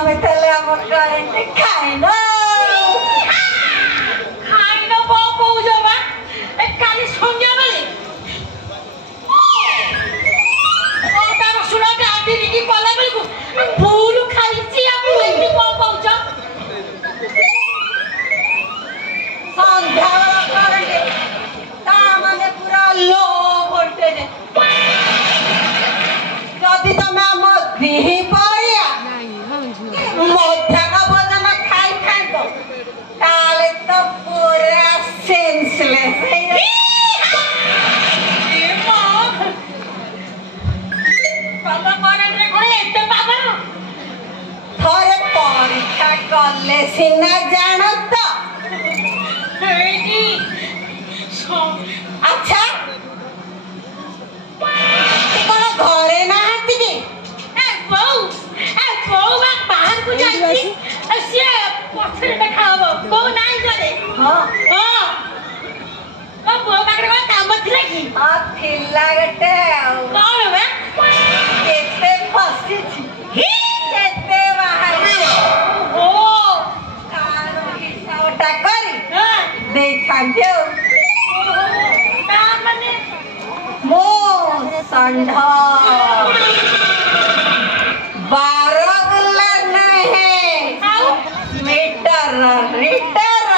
तमें तले हमर करंट खाइनो खाइनो बाप पूजो बा ए काली संज्ञा बेले ओ तार सुना के आदि की पला बेले को फूल खाइची आ एती को पहुंच संध्या वाला करंट ता माने पूरा लो वोल्टेज जदि तमें हम दिही पारिया मध्याह्न भोजन खाई खाई तो ताले तो पूरा सेंसलेस है थोड़े परीक्षा कले सिना जान तो अच्छा कौन घरे ना हाथी के बहु बाहर को जाइए से पछरे देखाबो बहु नाही करे हां हां ओ बहु काकरे कोन काम थिला की हां थिला गटे कौन बे केते फसी छी केते बाहर ओ तारो हिसाबटा करी हां देखांजो ता माने मो संढा 12 गुल्ला नहीं मीटर रीटर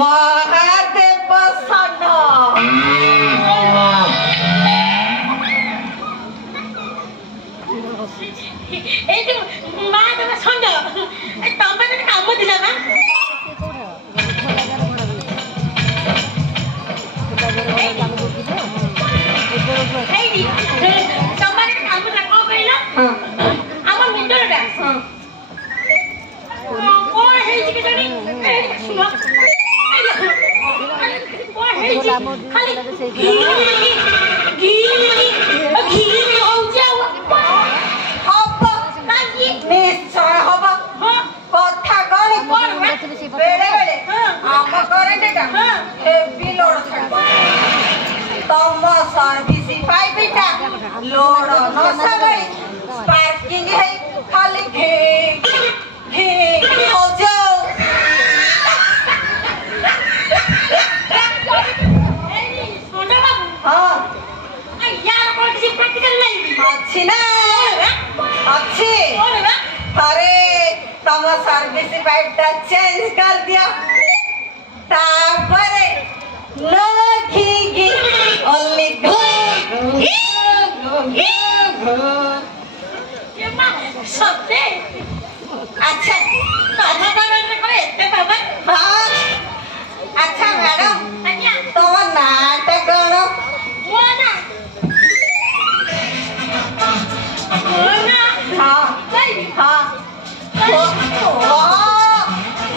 महादेव संढा ए जो मां देव संग ए तमे काम दिला ना हेडी तमे काम दिला को कहिला हां আমার মিটারটা हां ও হেজি কে জানি শুনো ও হেজি খালি ঘি হউ যাও হব কাজি নিশ্চয় হব কথা করি বেড়ে বেড়ে আম করেন্টটা হেভি লোড ছাড়ব তম সার্ভিস পাইপিটা লোড নসাবই স্পার্কিং হেই খালি ঘে ঘে হও যাও এই সোনা বাবু হ্যাঁ यार कोन सी प्रैक्टिकल नहीं अच्छी ना अच्छी ओरे बा अरे तम सर्विस पाइपटा चेंज कर दिया तापरे नो घी घी ओनली घू ये मां सत्य अच्छा कथा करने को एते बाबा हाँ अच्छा मैडम अच्छा तुम नाटक करो वो ना हाँ हाँ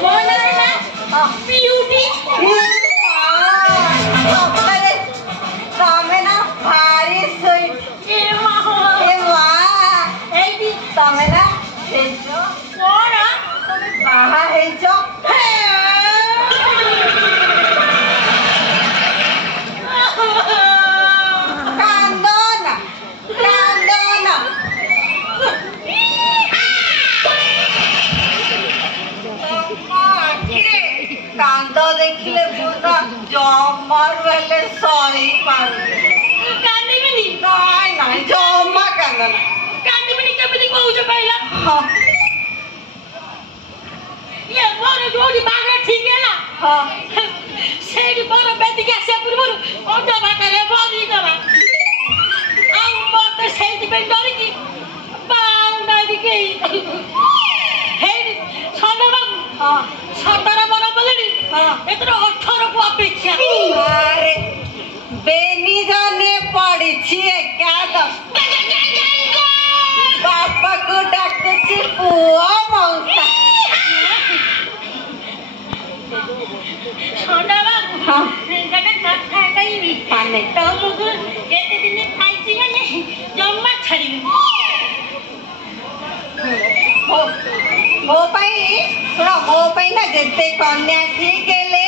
वो ना हाँ ब्यूटी तमें ना भारी स्वीट ये मां ए वाह एडी तमें ना हेजो कोना तमें बाहा हेजो कांदोना कांदोना कांदो देखिले पूरा जमार वाले सही पार कांदी में नहीं नहीं नहीं जमा कांदना कांदी में नहीं कभी को उसे पहला हाँ ये मोरे जोड़ी बागरा ठीक है ना हाँ सेडी बोरो बेटी के से पूर्व ओटा बाकरे बोदी करा हम मत सेडी पे डर की बाउंडा दी के हे छोटा बाबू हाँ 17 बड़ा बोलेनी हाँ एतरो 18 को अपेक्षा अरे बेनी जाने पड़ी छी एकादश बापा को डाकुची पुआ मौसा छोटा बाबू हाँ जगह कथा कही पाने तो मुझे केते दिन खाइছি মানে জম্মা ছাড়িবি ମୋ ପାଇଁ ଶୁଣ ମୋ ପାଇଁ ନା ଯେତେ କନ୍ୟା ଠିକ ହେଲେ